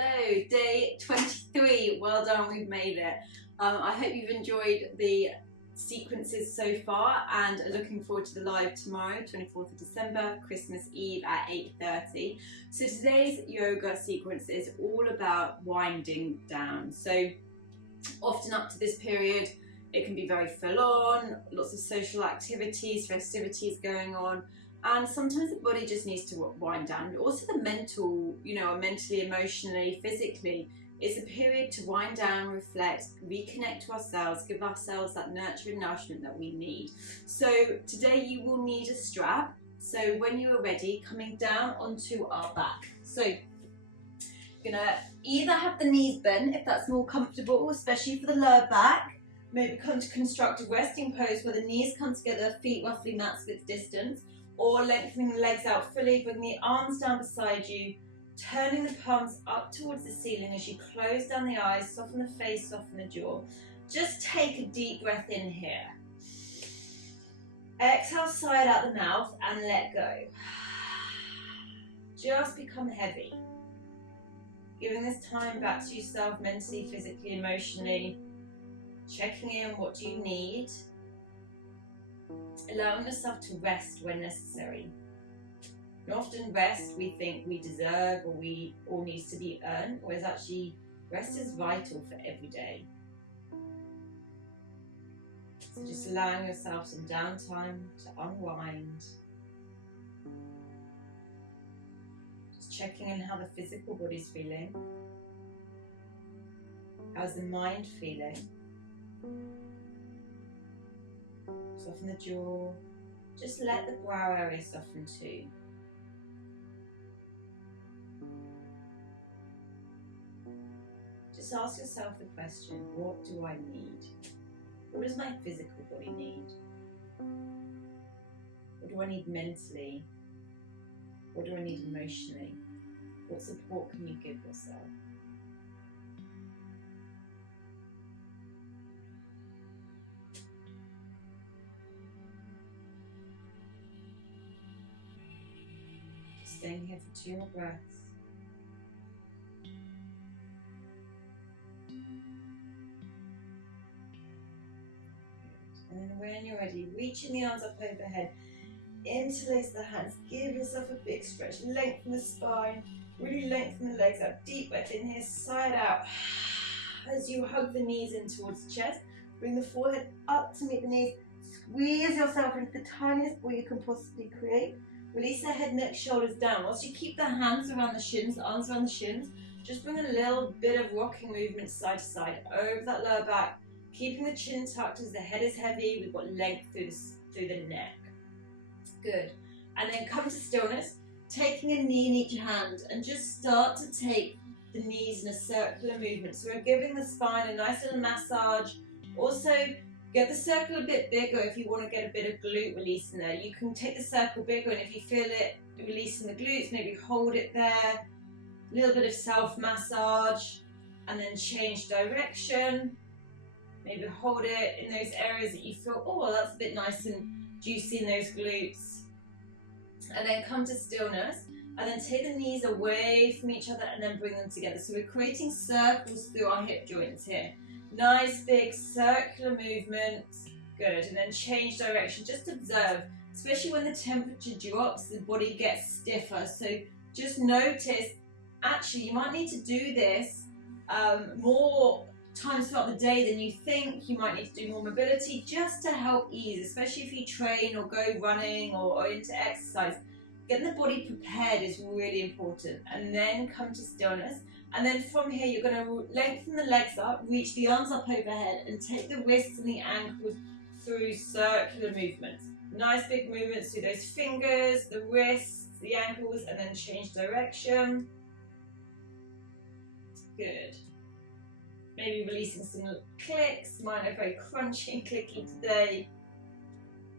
Hello, day 23. Well done, we've made it. I hope you've enjoyed the sequences so far and are looking forward to the live tomorrow, 24th of December, Christmas Eve at 8:30. So today's yoga sequence is all about winding down. So often up to this period, it can be very full on, lots of social activities, festivities going on. And sometimes the body just needs to wind down. Also the mental, mentally, emotionally, physically, it's a period to wind down, reflect, reconnect to ourselves, give ourselves that nurture and nourishment that we need. So today you will need a strap. So when you are ready, coming down onto our back. So you're gonna either have the knees bent if that's more comfortable, especially for the lower back. Maybe come to constructive resting pose where the knees come together, feet roughly mat width distance. Or lengthening the legs out fully, bring the arms down beside you, turning the palms up towards the ceiling as you close down the eyes, soften the face, soften the jaw. Just take a deep breath in here. Exhale, side out the mouth and let go. Just become heavy. Giving this time back to yourself mentally, physically, emotionally. Checking in, what do you need? Allowing yourself to rest when necessary. And often rest we think we deserve or needs to be earned, whereas actually rest is vital for every day. So just allowing yourself some downtime to unwind. Just checking in how the physical body's feeling. How's the mind feeling? Soften the jaw. Just let the brow area soften too. Just ask yourself the question, what do I need? What does my physical body need? What do I need mentally? What do I need emotionally? What support can you give yourself? Staying here for 2 more breaths. And then when you're ready, reaching the arms up overhead, interlace the hands, give yourself a big stretch, lengthen the spine, really lengthen the legs out, deep breath in here, side out. As you hug the knees in towards the chest, bring the forehead up to meet the knees, squeeze yourself into the tiniest ball you can possibly create. Release the head, neck, shoulders down. Whilst you keep the hands around the shins, the arms around the shins, just bring a little bit of rocking movement side to side over that lower back, keeping the chin tucked as the head is heavy. We've got length through the neck. Good. And then come to stillness, taking a knee in each hand and just start to take the knees in a circular movement. So we're giving the spine a nice little massage. Also, get the circle a bit bigger if you want to get a bit of glute release in there. You can take the circle bigger, and if you feel it releasing the glutes, maybe hold it there. A little bit of self-massage, and then change direction. Maybe hold it in those areas that you feel, oh, that's a bit nice and juicy in those glutes. And then come to stillness, and then take the knees away from each other and then bring them together. So we're creating circles through our hip joints here. Nice big circular movements. Good. And then change direction. Just observe, especially when the temperature drops, the body gets stiffer. So just notice, actually you might need to do this more times throughout the day than you think. You might need to do more mobility just to help ease, especially if you train or go running or into exercise. Getting the body prepared is really important. And then come to stillness. And then from here, you're going to lengthen the legs up, reach the arms up overhead, and take the wrists and the ankles through circular movements. Nice big movements through those fingers, the wrists, the ankles, and then change direction. Good. Maybe releasing some clicks. Mine are very crunchy and clicky today.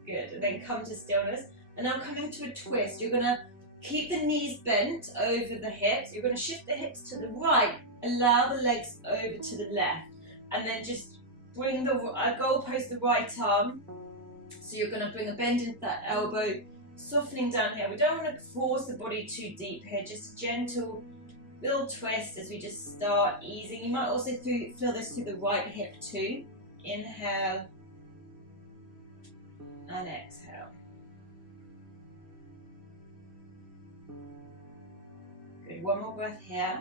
Good. And then come to stillness. And now coming to a twist, you're going to keep the knees bent over the hips. You're going to shift the hips to the right. Allow the legs over to the left. And then just bring the goalpost the right arm. So you're going to bring a bend into that elbow, softening down here. We don't want to force the body too deep here. Just a gentle Little twist as we just start easing. You might also feel this through the right hip too. Inhale and exhale. Good, one more breath here.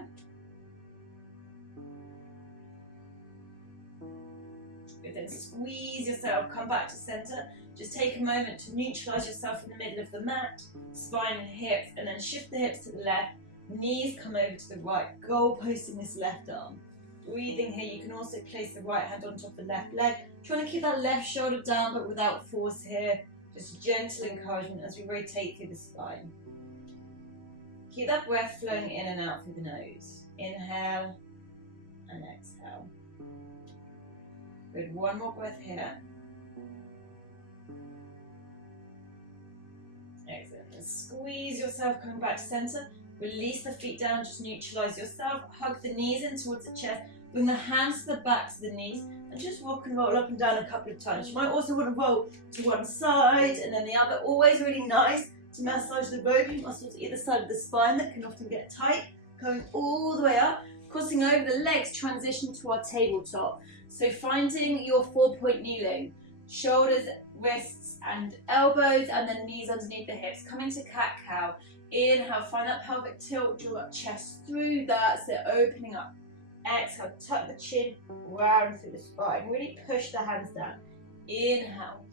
Good, then squeeze yourself, come back to center. Just take a moment to neutralize yourself in the middle of the mat, spine and hips, and then shift the hips to the left, knees come over to the right, goalposting this left arm. Breathing here, you can also place the right hand on top of the left leg, trying to keep that left shoulder down but without force here, just gentle encouragement as we rotate through the spine. Keep that breath flowing in and out through the nose. Inhale and exhale. Good, one more breath here. Excellent. And squeeze yourself, coming back to center. Release the feet down, just neutralize yourself. Hug the knees in towards the chest. Bring the hands to the back to the knees. And just rock and roll up and down a couple of times. You might also want to roll to one side and then the other. Always really nice to massage the rotating muscles either side of the spine that can often get tight. Going all the way up. Crossing over the legs, transition to our tabletop. So finding your 4-point kneeling. Shoulders, wrists and elbows, and then knees underneath the hips. Come into cat-cow. Inhale, find that pelvic tilt, draw that chest through, that's it, opening up. Exhale, tuck the chin, round through the spine. Really push the hands down. Inhale.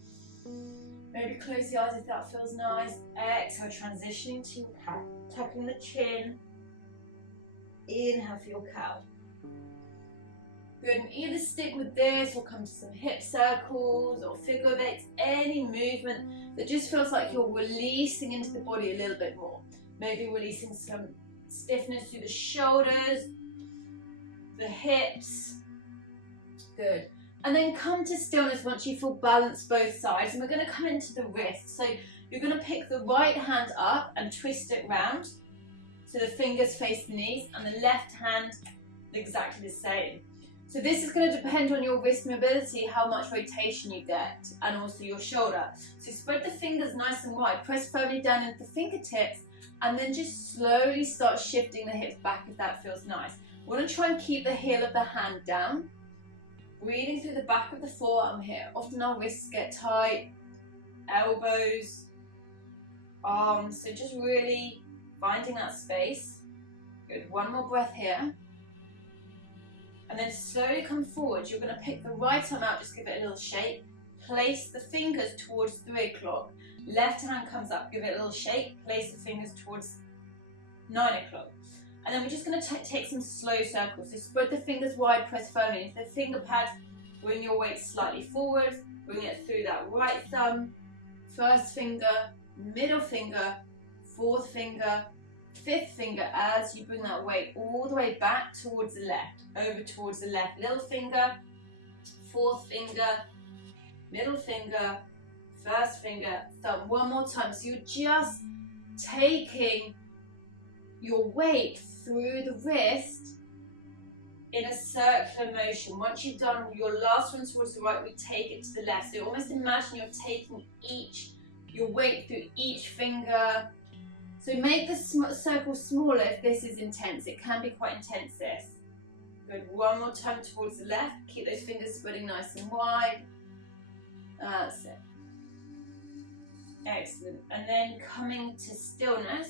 Maybe close the eyes if that feels nice. Exhale, transitioning to cat. Tucking the chin. Inhale for your cow. Good, and either stick with this or come to some hip circles or figure of eights, any movement that just feels like you're releasing into the body a little bit more. Maybe releasing some stiffness through the shoulders, the hips. Good. And then come to stillness once you feel balanced both sides. And we're going to come into the wrist. So you're going to pick the right hand up and twist it round so the fingers face the knees, and the left hand exactly the same. So this is going to depend on your wrist mobility, how much rotation you get, and also your shoulder. So spread the fingers nice and wide, press firmly down into the fingertips, and then just slowly start shifting the hips back if that feels nice. We want to try and keep the heel of the hand down. Breathing through the back of the forearm here. Often our wrists get tight, elbows, arms, so just really finding that space. Good, one more breath here. And then slowly come forward. You're going to pick the right arm out, just give it a little shake. Place the fingers towards 3 o'clock. Left hand comes up, give it a little shake. Place the fingers towards 9 o'clock. And then we're just going to take some slow circles. So spread the fingers wide, press firmly into the finger pads. Bring your weight slightly forward. Bring it through that right thumb. First finger, middle finger, fourth finger, fifth finger as you bring that weight all the way back towards the left, over towards the left. Little finger, fourth finger, middle finger, first finger, thumb. One more time. So you're just taking your weight through the wrist in a circular motion. Once you've done your last one towards the right, we take it to the left. So almost imagine you're taking your weight through each finger. So make the circle smaller if this is intense. It can be quite intense, this. Good, one more time towards the left. Keep those fingers spreading nice and wide. That's it. Excellent. And then coming to stillness.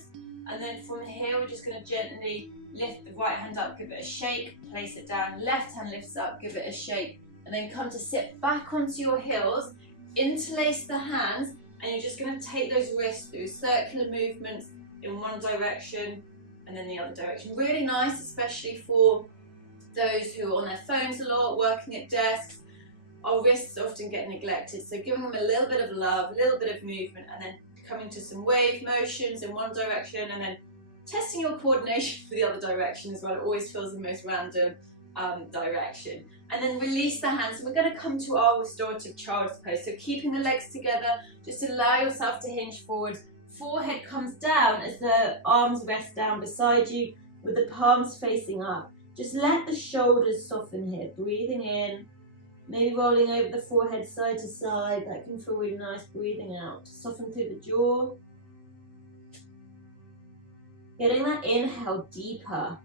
And then from here, we're just going to gently lift the right hand up, give it a shake, place it down. Left hand lifts up, give it a shake. And then come to sit back onto your heels, interlace the hands, and you're just going to take those wrists through circular movements in one direction and then the other direction. Really nice, especially for those who are on their phones a lot, working at desks. Our wrists often get neglected, so giving them a little bit of love, a little bit of movement, and then coming to some wave motions in one direction, and then testing your coordination for the other direction as well. It always feels the most random direction. And then release the hands. So we're going to come to our restorative child's pose. So keeping the legs together, just allow yourself to hinge forward. Forehead comes down as the arms rest down beside you with the palms facing up. Just let the shoulders soften here, breathing in, maybe rolling over the forehead side to side. That can feel really nice. Breathing out, soften through the jaw. Getting that inhale deeper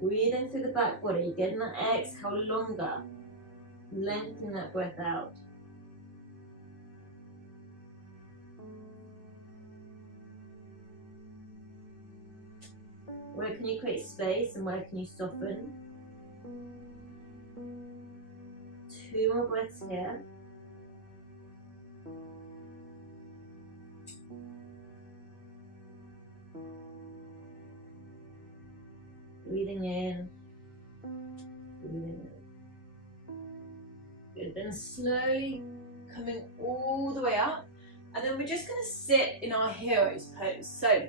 Breathing through the back body, getting that exhale longer. Lengthen that breath out. Where can you create space and where can you soften? 2 more breaths here. Breathing in, breathing in. Good. Then slowly coming all the way up. And then we're just going to sit in our hero's pose. So,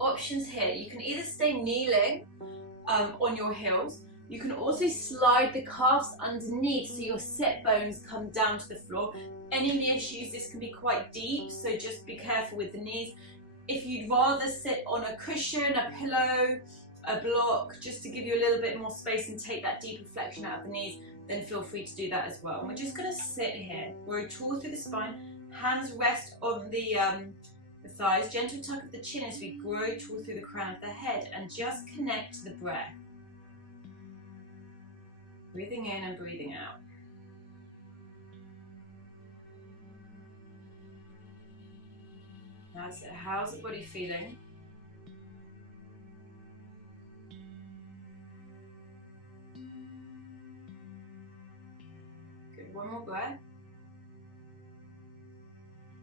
options here. You can either stay kneeling on your heels. You can also slide the calves underneath so your sit bones come down to the floor. Any knee issues, this can be quite deep, so just be careful with the knees. If you'd rather sit on a cushion, a pillow, a block, just to give you a little bit more space and take that deeper flexion out of the knees, then feel free to do that as well. And we're just going to sit here, grow tall through the spine, hands rest on the thighs, gentle tuck of the chin as we grow tall through the crown of the head, and just connect to the breath. Breathing in and breathing out. That's it. How's the body feeling? Good. One more breath.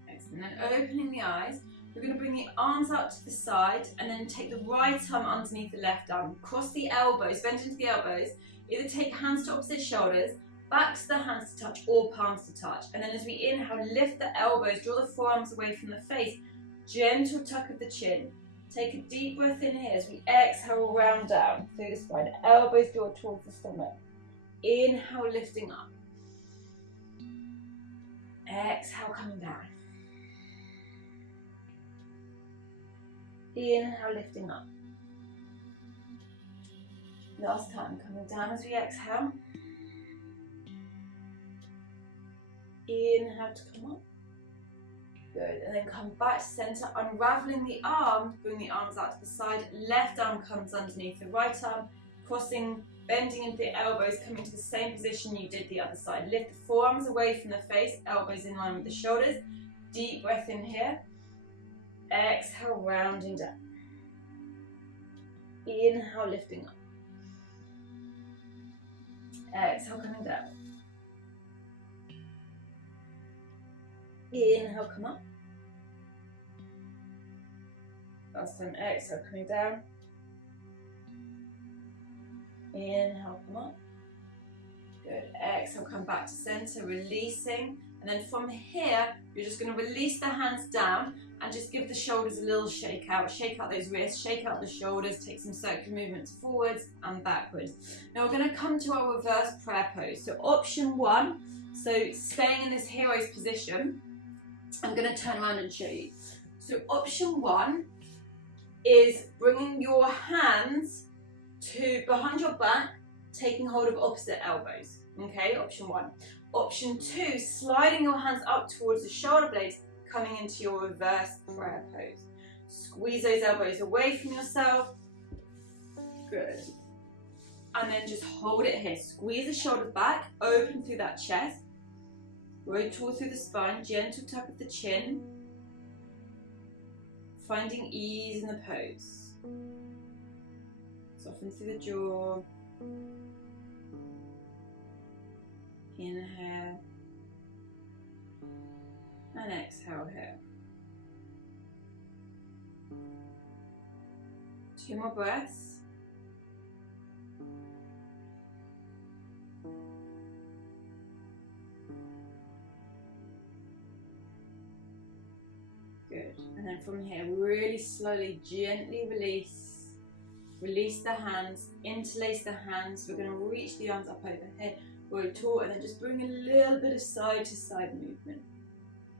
Excellent. And then opening the eyes. We're going to bring the arms out to the side and then take the right arm underneath the left arm. Cross the elbows, bend into the elbows. Either take hands to opposite shoulders, backs the hands to touch or palms to touch. And then as we inhale, lift the elbows, draw the forearms away from the face. Gentle tuck of the chin. Take a deep breath in here as we exhale, round down through the spine. Elbows draw towards the stomach. Inhale, lifting up. Exhale, coming down. Inhale, lifting up. Last time, coming down as we exhale. Inhale to come up. Good, and then come back to center, unraveling the arms, bring the arms out to the side. Left arm comes underneath the right arm, crossing, bending into the elbows, coming to the same position you did the other side. Lift the forearms away from the face, elbows in line with the shoulders. Deep breath in here. Exhale, rounding down. Inhale, lifting up. Exhale, coming down. Inhale, come up. Last time, exhale, coming down. Inhale, come up. Good. Exhale, come back to center, releasing. And then from here, you're just going to release the hands down and just give the shoulders a little shake out. Shake out those wrists, shake out the shoulders, take some circular movements forwards and backwards. Now we're going to come to our reverse prayer pose. So option 1, so staying in this hero's position, I'm going to turn around and show you. So option 1 is bringing your hands to behind your back, taking hold of opposite elbows. Okay, option 1. Option 2, sliding your hands up towards the shoulder blades, coming into your reverse prayer pose. Squeeze those elbows away from yourself. Good. And then just hold it here. Squeeze the shoulders back, open through that chest. Grow tall through the spine, gentle tuck of the chin. Finding ease in the pose. Soften through the jaw. Inhale. And exhale here. 2 more breaths. Good. And then from here, really slowly, gently release. Release the hands, interlace the hands. We're going to reach the arms up overhead, grow tall, and then just bring a little bit of side to side movement.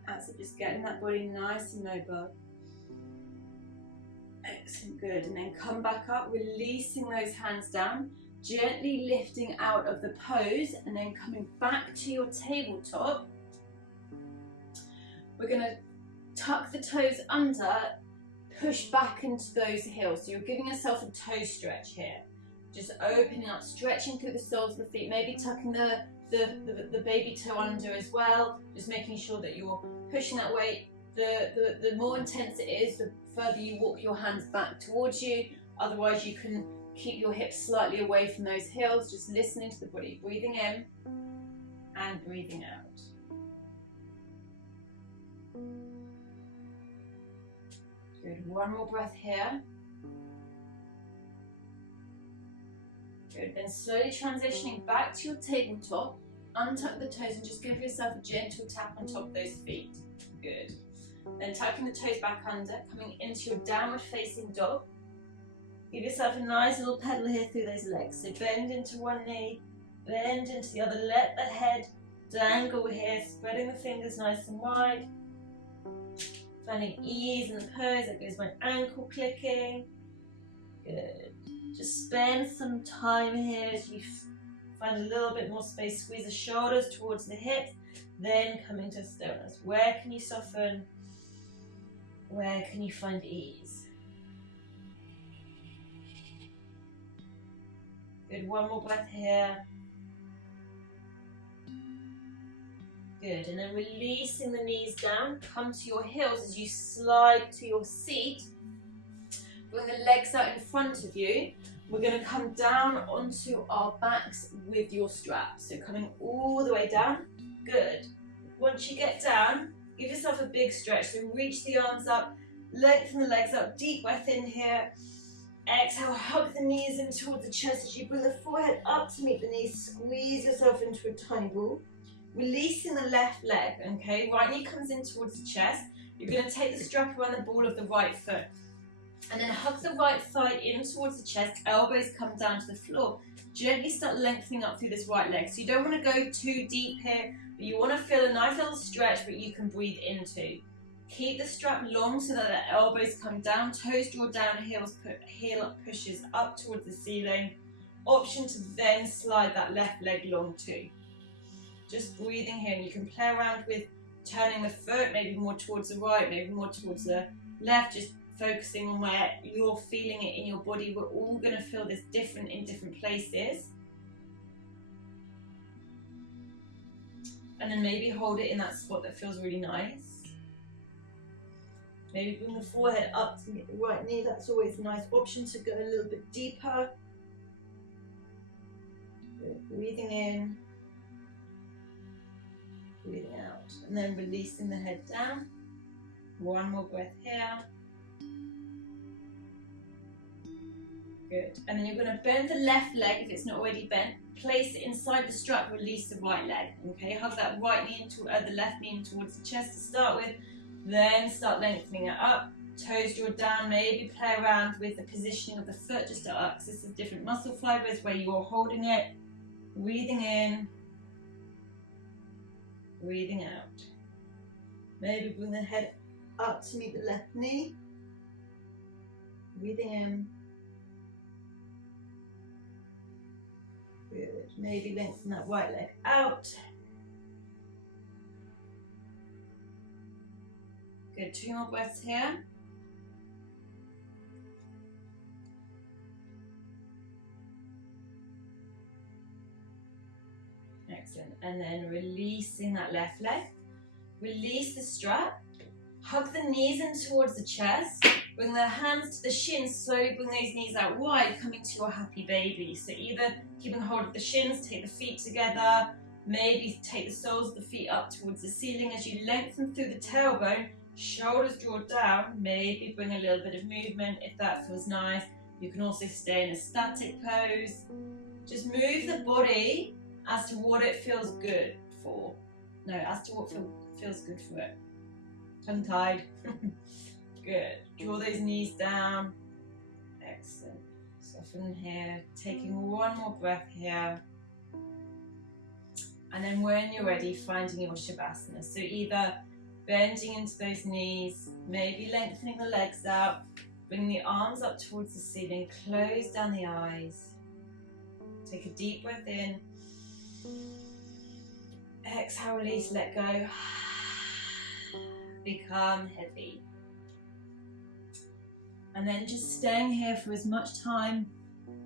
That's it, just getting that body nice and mobile. Excellent, good. And then come back up, releasing those hands down, gently lifting out of the pose, and then coming back to your tabletop. We're going to tuck the toes under, push back into those heels. So you're giving yourself a toe stretch here. Just opening up, stretching through the soles of the feet, maybe tucking the baby toe under as well, just making sure that you're pushing that weight. The more intense it is, the further you walk your hands back towards you. Otherwise, you can keep your hips slightly away from those heels, just listening to the body, breathing in and breathing out. Good, one more breath here. Good, then slowly transitioning back to your tabletop, untuck the toes and just give yourself a gentle tap on top of those feet. Good. Then tucking the toes back under, coming into your downward facing dog. Give yourself a nice little pedal here through those legs. So bend into one knee, bend into the other, let the head dangle here, spreading the fingers nice and wide. Finding ease in the pose, that goes my ankle clicking. Good. Just spend some time here as you find a little bit more space. Squeeze the shoulders towards the hips, then coming to stillness. Where can you soften? Where can you find ease? Good, one more breath here. Good, and then releasing the knees down, come to your heels as you slide to your seat. Bring the legs out in front of you. We're going to come down onto our backs with your straps. So coming all the way down. Good. Once you get down, give yourself a big stretch. So reach the arms up, lengthen the legs up, deep breath in here. Exhale, hug the knees in towards the chest as you bring the forehead up to meet the knees. Squeeze yourself into a tiny ball. Releasing the left leg, okay? Right knee comes in towards the chest. You're going to take the strap around the ball of the right foot. And then hug the right thigh in towards the chest, elbows come down to the floor. Gently start lengthening up through this right leg. So you don't want to go too deep here, but you want to feel a nice little stretch that you can breathe into. Keep the strap long so that the elbows come down, toes draw down, heel up pushes up towards the ceiling. Option to then slide that left leg long too. Just breathing here, and you can play around with turning the foot, maybe more towards the right, maybe more towards the left, just focusing on where you're feeling it in your body. We're all going to feel this different in different places. And then maybe hold it in that spot that feels really nice. Maybe bring the forehead up to meet the right knee. That's always a nice option to go a little bit deeper. Good. Breathing in. Breathing out. And then releasing the head down. One more breath here. Good. And then you're going to bend the left leg if it's not already bent. Place it inside the strap, release the right leg. Okay, hug that right knee into the left knee in towards the chest to start with. Then start lengthening it up. Toes draw down, maybe play around with the positioning of the foot just to access the different muscle fibers where you're holding it. Breathing in. Breathing out. Maybe bring the head up to meet the left knee. Breathing in. Good. Maybe lengthen that right leg out. Good. 2 more breaths here. Excellent. And then releasing that left leg. Release the strap. Hug the knees in towards the chest. Bring the hands to the shins, slowly bring those knees out wide, coming to your happy baby. So either keeping hold of the shins, take the feet together, maybe take the soles of the feet up towards the ceiling as you lengthen through the tailbone, shoulders draw down, maybe bring a little bit of movement if that feels nice. You can also stay in a static pose. Just move the body as to what it feels good for. No, as to what feels good for it. Tongue-tied. Good. Draw those knees down. Excellent. Soften here. Taking one more breath here. And then when you're ready, finding your Shavasana. So either bending into those knees, maybe lengthening the legs out, bring the arms up towards the ceiling, close down the eyes. Take a deep breath in. Exhale, release, let go. Become heavy. And then just staying here for as much time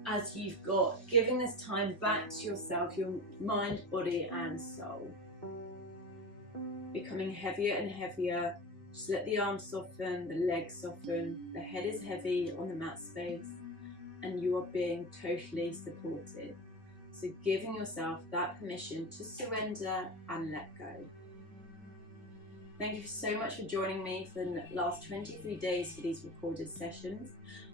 as you've got, giving this time back to yourself, your mind, body and soul. Becoming heavier and heavier. Just let the arms soften, the legs soften, the head is heavy on the mat space, and you are being totally supported. So giving yourself that permission to surrender and let go. Thank you so much for joining me for the last 23 days for these recorded sessions.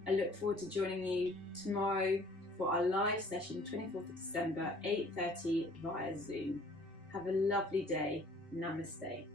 I look forward to joining you tomorrow for our live session, 24th of December, 8:30 via Zoom. Have a lovely day. Namaste.